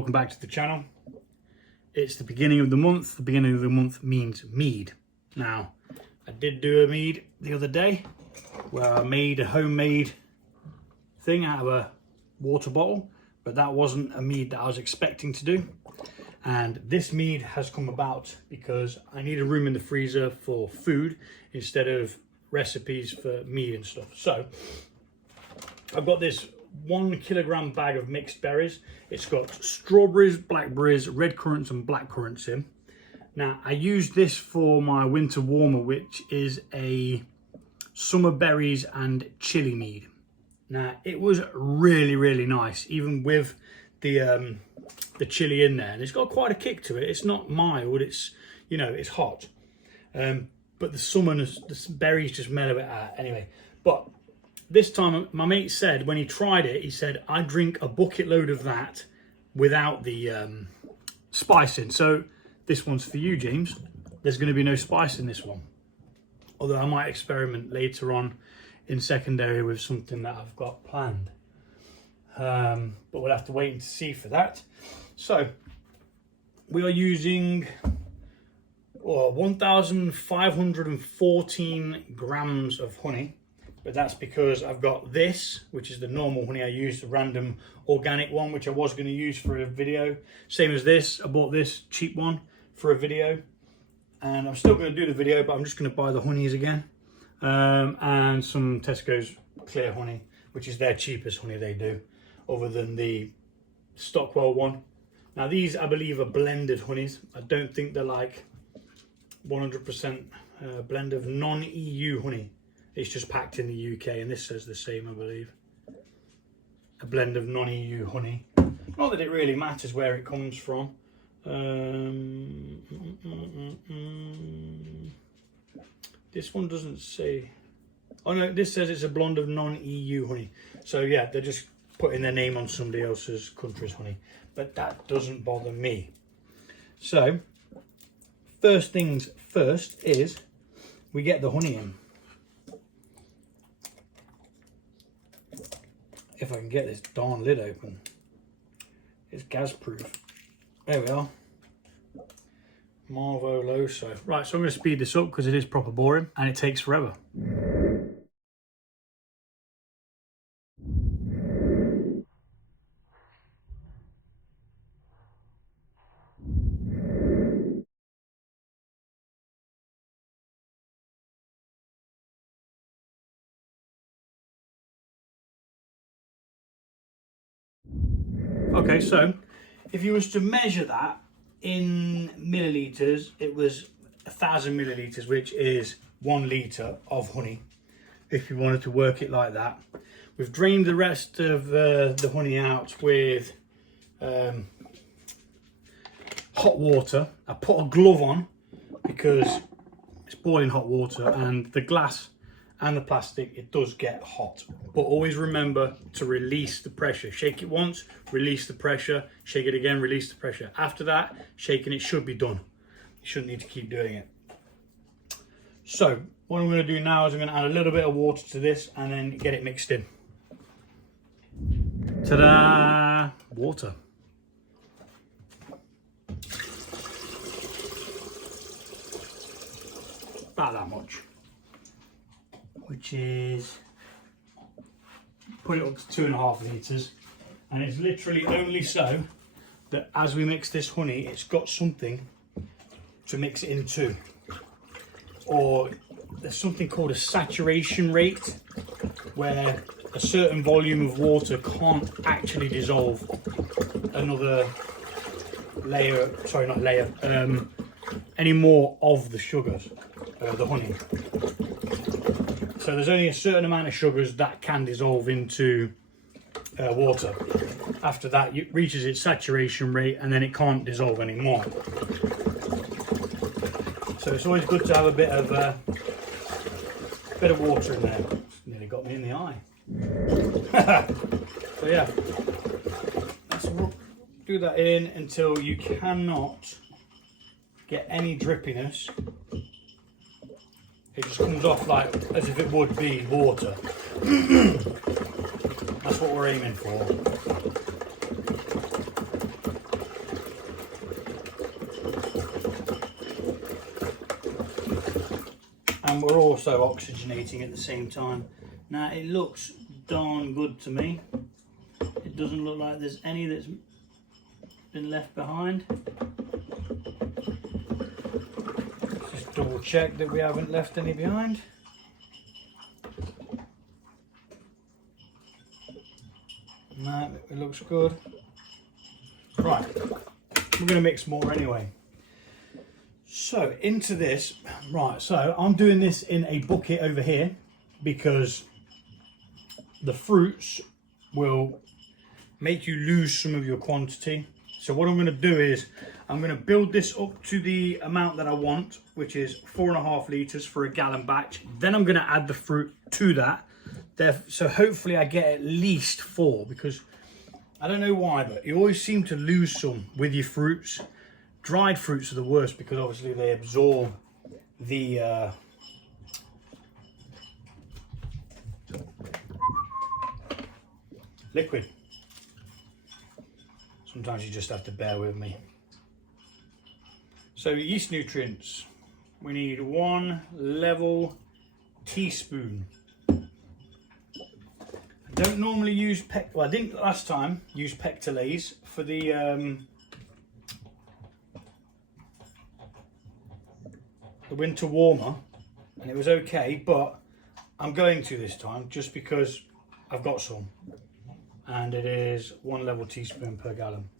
welcome back to the channel. It's the beginning of the month. The beginning of the month means mead. Now, I did do a mead the other day where I made a homemade thing out of a water bottle, but that wasn't a mead that I was expecting to do. And this mead has come about because I need a room in the freezer for food instead of recipes for mead and stuff. So I've got this 1 kilogram bag of mixed berries. It's got strawberries, blackberries, red currants and black currants in. Now I used this for my winter warmer, which is a summer berries and chilli mead. Now it was really nice, even with the chili in there, and it's got quite a kick to it. It's not mild, it's, you know, it's hot, but the berries just mellow it out anyway. But this time my mate said, when he tried it, he said, I drink a bucket load of that without the spice in. So this one's for you, James. There's going to be no spice in this one, although I might experiment later on in secondary with something that I've got planned, but we'll have to wait and see for that. So we are using 1,514 grams of honey, but that's because I've got this, which is the normal honey I use, the random organic one, which I was going to use for a video. Same as this, I bought this cheap one for a video, and I'm still going to do the video, but I'm just going to buy the honeys again, and some Tesco's clear honey, which is their cheapest honey they do, other than the Stockwell one. Now these, I believe, are blended honeys. I don't think they're like 100% blend of non-EU honey. It's just packed in the UK, and this says the same, I believe. A blend of non-EU honey. Not that it really matters where it comes from. This one doesn't say. Oh no, this says it's a blend of non-EU honey. So yeah, they're just putting their name on somebody else's country's honey. But that doesn't bother me. So, first things first is we get the honey in. If I can get this darn lid open. It's gas proof. There we are. Marvoloso. Right, so I'm going to speed this up because it is proper boring and it takes forever. Okay, so if you was to measure that in milliliters, it was 1,000 milliliters, which is 1 litre of honey, if you wanted to work it like that. We've drained the rest of the honey out with hot water. I put a glove on because it's boiling hot water, and the glass and the plastic, it does get hot. But always remember to release the pressure. Shake it once, release the pressure, shake it again, release the pressure. After that, shaking it should be done. You shouldn't need to keep doing it. So what I'm going to do now is I'm going to add a little bit of water to this and then get it mixed in. Ta-da! Water. About that much. Which is, put it up to 2.5 litres, and it's literally only so that as we mix this honey, it's got something to mix it into, or there's something called a saturation rate, where a certain volume of water can't actually dissolve another layer, sorry, not layer, any more of the sugars, the honey. So there's only a certain amount of sugars that can dissolve into water. After that, it reaches its saturation rate and then it can't dissolve anymore. So it's always good to have a bit of water in there. Nearly got me in the eye. So yeah, let's do that in until you cannot get any drippiness. It just comes off like as if it would be water. That's what we're aiming for. and we're also oxygenating at the same time. Now it looks darn good to me. It doesn't look like there's any that's been left behind. Just double check that we haven't left any behind. No, it looks good. Right, we're going to mix more anyway. So into this, right, so I'm doing this in a bucket over here because the fruits will make you lose some of your quantity. So what I'm going to do is I'm going to build this up to the amount that I want, which is 4.5 litres for a gallon batch. Then I'm going to add the fruit to that. So hopefully I get at least 4, because I don't know why, but you always seem to lose some with your fruits. Dried fruits are the worst because obviously they absorb the liquid. Sometimes you just have to bear with me. So yeast nutrients, we need 1 level teaspoon. I don't normally use well, I didn't last time use pectolase for the winter warmer, and it was okay, but I'm going to this time just because I've got some, and it is 1 level teaspoon per gallon.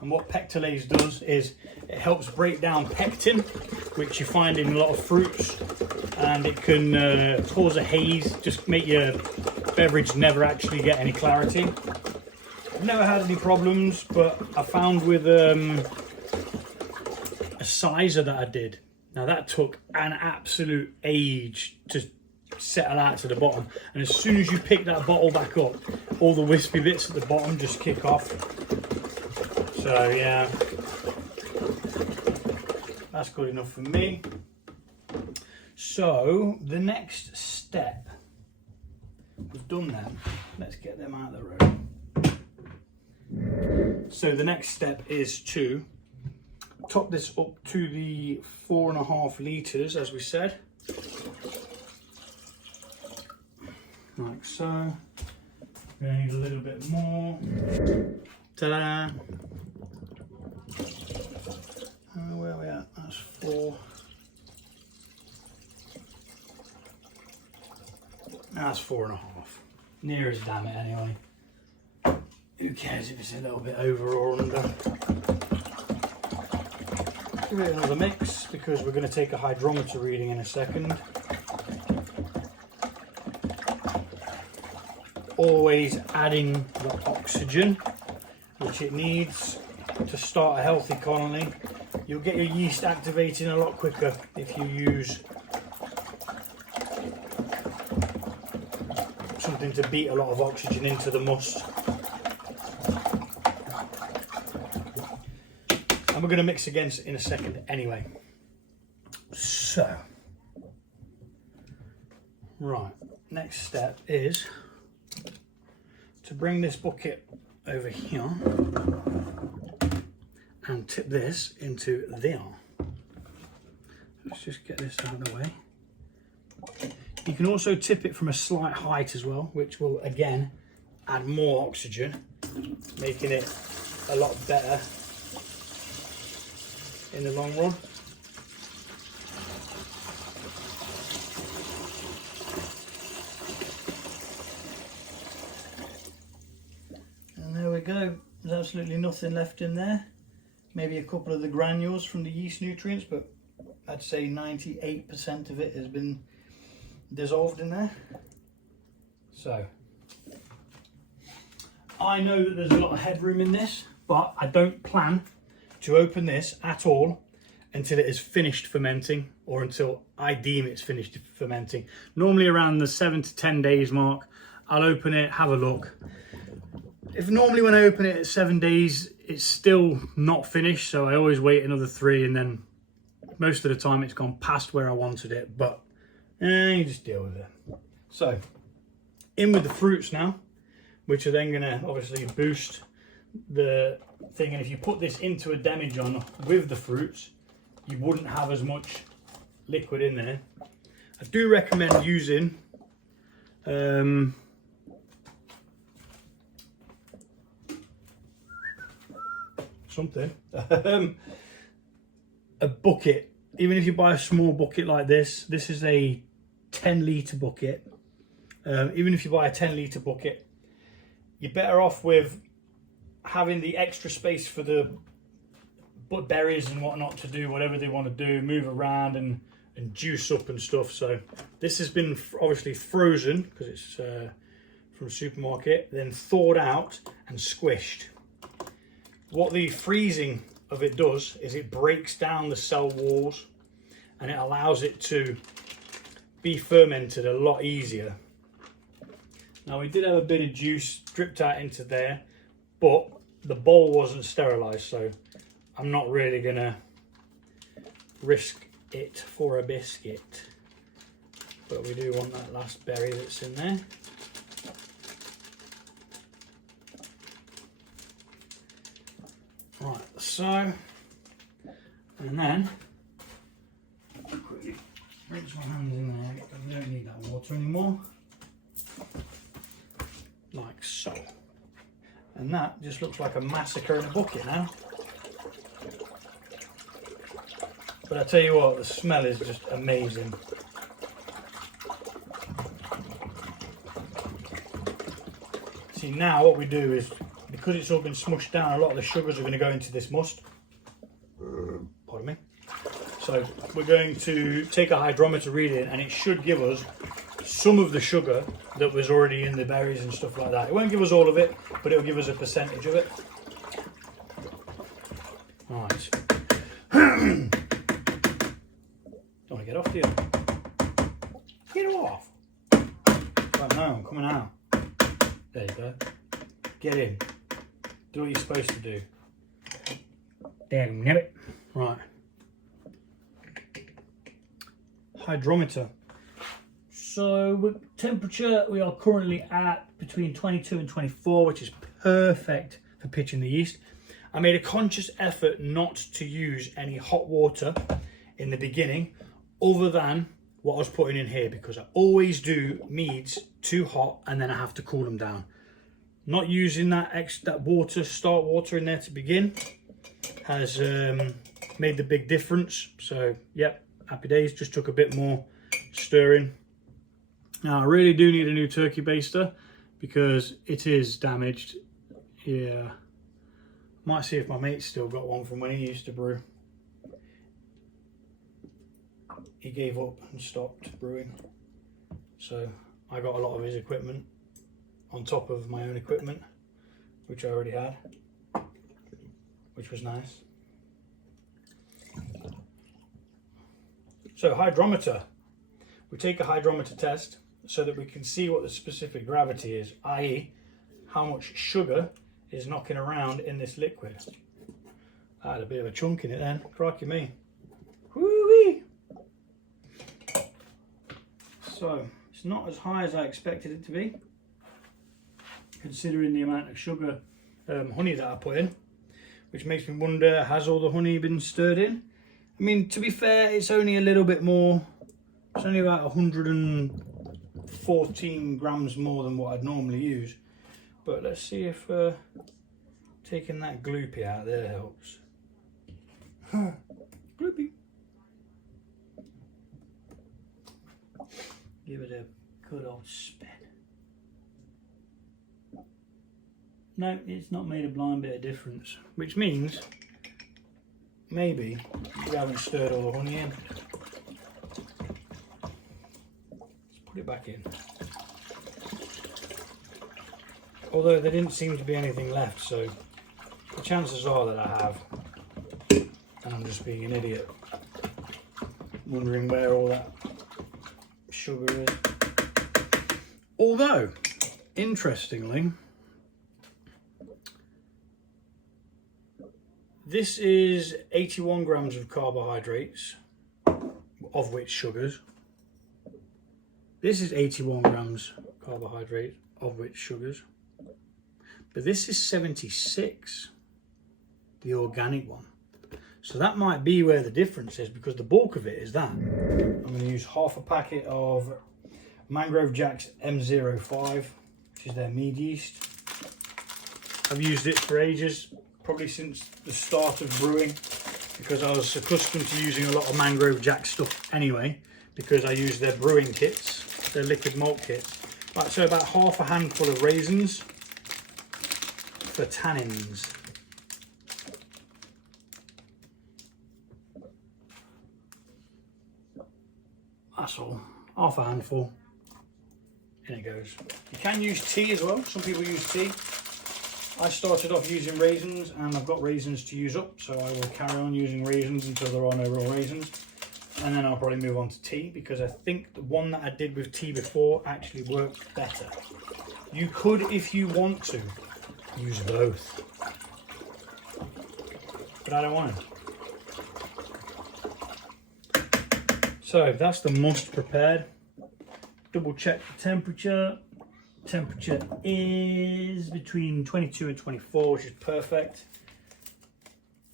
And what pectolase does is it helps break down pectin, which you find in a lot of fruits, and it can cause a haze, just make your beverage never actually get any clarity. I've never had any problems, but I found with a sizer that I did, now that took an absolute age to settle out to the bottom, and as soon as you pick that bottle back up, all the wispy bits at the bottom just kick off. So yeah, that's good enough for me. So the next step, we've done them, let's get them out of the road. So the next step is to top this up to the 4.5 litres, as we said, like so. We're going to need a little bit more. Ta-da! Where are we at? That's 4. That's 4.5. Near as damn it anyway. Who cares if it's a little bit over or under? Give it another mix because we're going to take a hydrometer reading in a second. Always adding the oxygen which it needs to start a healthy colony. You'll get your yeast activating a lot quicker if you use something to beat a lot of oxygen into the must. And we're going to mix again in a second anyway. So, right, next step is to bring this bucket over here and tip this into there. Let's just get this out of the way. You can also tip it from a slight height as well, which will again add more oxygen, making it a lot better in the long run. And there we go, there's absolutely nothing left in there. Maybe a couple of the granules from the yeast nutrients, but I'd say 98% of it has been dissolved in there. So I know that there's a lot of headroom in this, but I don't plan to open this at all until it is finished fermenting, or until I deem it's finished fermenting. Normally around the 7 to 10 days mark, I'll open it, have a look. If normally when I open it at 7 days, it's still not finished, so I always wait another 3, and then most of the time it's gone past where I wanted it, but you just deal with it. So, in with the fruits now, which are then going to obviously boost the thing. And if you put this into a demijohn with the fruits, you wouldn't have as much liquid in there. I do recommend using a bucket. Even if you buy a small bucket like this is a 10-litre bucket. Even if you buy a 10-litre bucket, you're better off with having the extra space for the berries and whatnot to do whatever they want to do, move around and juice up and stuff. So this has been obviously frozen because it's from a supermarket, then thawed out and squished. What the freezing of it does is it breaks down the cell walls and it allows it to be fermented a lot easier. Now we did have a bit of juice dripped out into there, but the bowl wasn't sterilized, so I'm not really gonna risk it for a biscuit. But we do want that last berry that's in there. Right, so, and then quickly rinse my hands in there because we don't need that water anymore. Like so. And that just looks like a massacre in a bucket now. But I tell you what, the smell is just amazing. See, now what we do is, because it's all been smushed down, a lot of the sugars are going to go into this must. Pardon me. So we're going to take a hydrometer reading and it should give us some of the sugar that was already in the berries and stuff like that. It won't give us all of it, but it'll give us a percentage of it. Alright. Don't want to get off, do you? Get off! Right, no, I'm coming out. There you go. Get in. Do what you're supposed to do. Damn it. Right. Hydrometer. So with temperature, we are currently at between 22 and 24, which is perfect for pitching the yeast. I made a conscious effort not to use any hot water in the beginning, other than what I was putting in here, because I always do meads too hot and then I have to cool them down. Not using that start water in there to begin has made the big difference. So yep, happy days. Just took a bit more stirring. Now I really do need a new turkey baster because it is damaged. Yeah, might see if my mate's still got one from when he used to brew. He gave up and stopped brewing, so I got a lot of his equipment on top of my own equipment, which I already had, which was nice. So hydrometer, we take a hydrometer test so that we can see what the specific gravity is, i.e. how much sugar is knocking around in this liquid. I had a bit of a chunk in it then, crikey me. Woo-wee! So it's not as high as I expected it to be, considering the amount of sugar, honey that I put in, which makes me wonder, has all the honey been stirred in? I mean, to be fair, it's only a little bit more. It's only about 114 grams more than what I'd normally use. But let's see if taking that gloopy out there helps. Gloopy. Give it a good old spin. No, it's not made a blind bit of difference, which means maybe we haven't stirred all the honey in. Let's put it back in. Although there didn't seem to be anything left, so the chances are that I have. And I'm just being an idiot, wondering where all that sugar is. Although, interestingly, this is 81 grams of carbohydrates, of which sugars. This is 81 grams carbohydrate, of which sugars. But this is 76, the organic one. So that might be where the difference is, because the bulk of it is that. I'm going to use half a packet of Mangrove Jack's M05, which is their mead yeast. I've used it for ages, probably since the start of brewing, because I was accustomed to using a lot of Mangrove Jack stuff anyway, because I use their brewing kits, their liquid malt kits. Right, so about half a handful of raisins for tannins. That's all, half a handful, in it goes. You can use tea as well, some people use tea. I started off using raisins and I've got raisins to use up, so I will carry on using raisins until there are no real raisins. And then I'll probably move on to tea, because I think the one that I did with tea before actually worked better. You could, if you want to, use both, but I don't want to. So that's the must prepared. Double check the temperature. Temperature is between 22 and 24, which is perfect.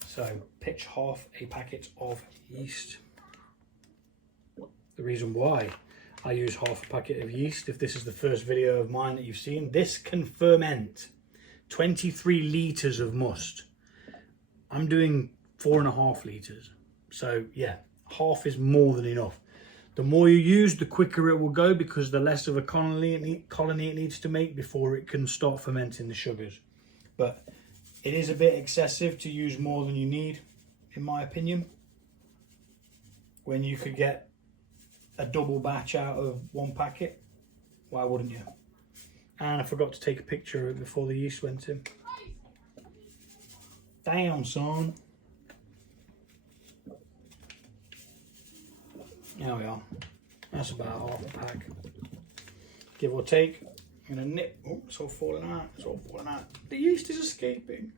So pitch half a packet of yeast. The reason why I use half a packet of yeast, if this is the first video of mine that you've seen, this can ferment 23 litres of must. I'm doing 4.5 litres. So yeah, half is more than enough. The more you use, the quicker it will go, because the less of a colony it needs to make before it can start fermenting the sugars. But it is a bit excessive to use more than you need, in my opinion, when you could get a double batch out of one packet. Why wouldn't you? And I forgot to take a picture of it before the yeast went in. Damn, son. There we are. That's about half a pack, give or take. I'm gonna nip. Oh, it's all falling out. It's all falling out. The yeast is escaping.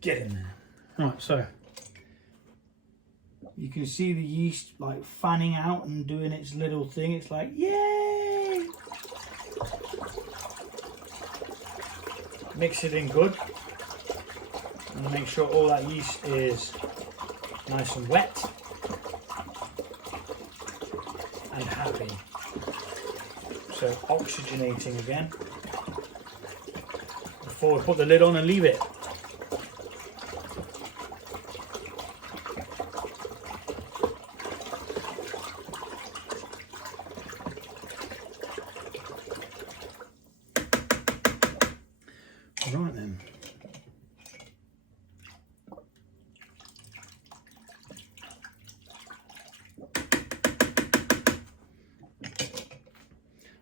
Get in there. Right, so you can see the yeast like fanning out and doing its little thing. It's like, yay! Mix it in good, and make sure all that yeast is nice and wet and happy. So oxygenating again before we put the lid on and leave it. Right then.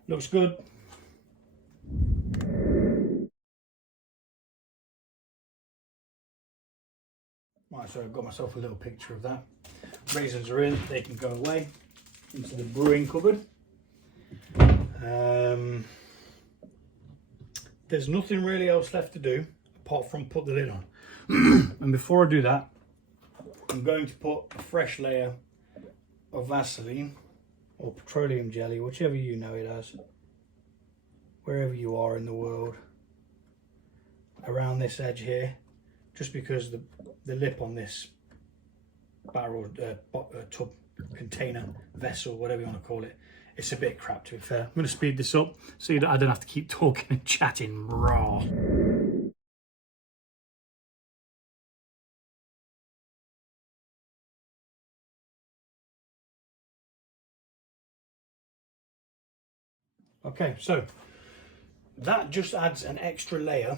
Looks good. Right, so I've got myself a little picture of that. Raisins are in, they can go away into the brewing cupboard. There's nothing really else left to do apart from put the lid on. And before I do that, I'm going to put a fresh layer of Vaseline or petroleum jelly, whichever you know it as, wherever you are in the world, around this edge here, just because the lip on this barrel, tub, container, vessel, whatever you want to call it, it's a bit crap, to be fair. I'm going to speed this up so that I don't have to keep talking and chatting raw. Okay, so that just adds an extra layer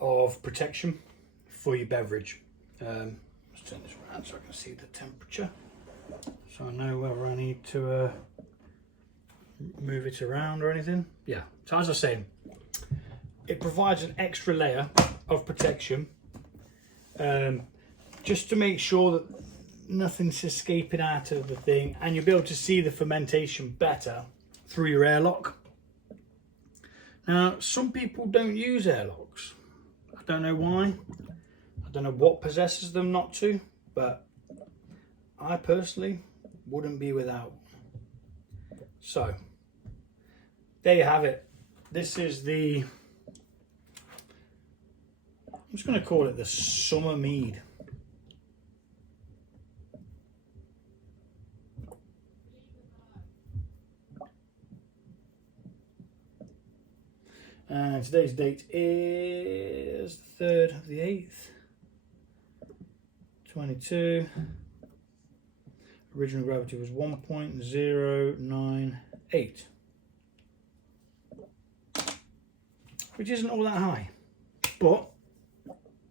of protection for your beverage. Let's turn this around so I can see the temperature, so I know whether I need to move it around or anything. Yeah, so as I was saying, it provides an extra layer of protection, just to make sure that nothing's escaping out of the thing, and you'll be able to see the fermentation better through your airlock. Now, some people don't use airlocks. I don't know why. I don't know what possesses them not to, but I personally wouldn't be without one. So, there you have it. This is the, I'm just going to call it the summer mead. And today's date is 3rd of the 8th, 22. Original gravity was 1.098, which isn't all that high, but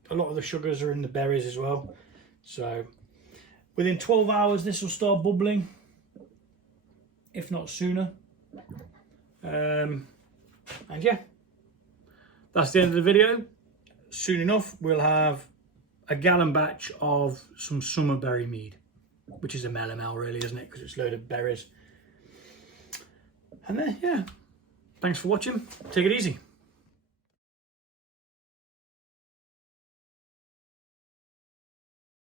a lot of the sugars are in the berries as well. So within 12 hours this will start bubbling, if not sooner. And yeah, that's the end of the video. Soon enough we'll have a gallon batch of some Summer Berry mead, which is a melomel really, isn't it, because it's a load of berries. And then yeah, thanks for watching, take it easy.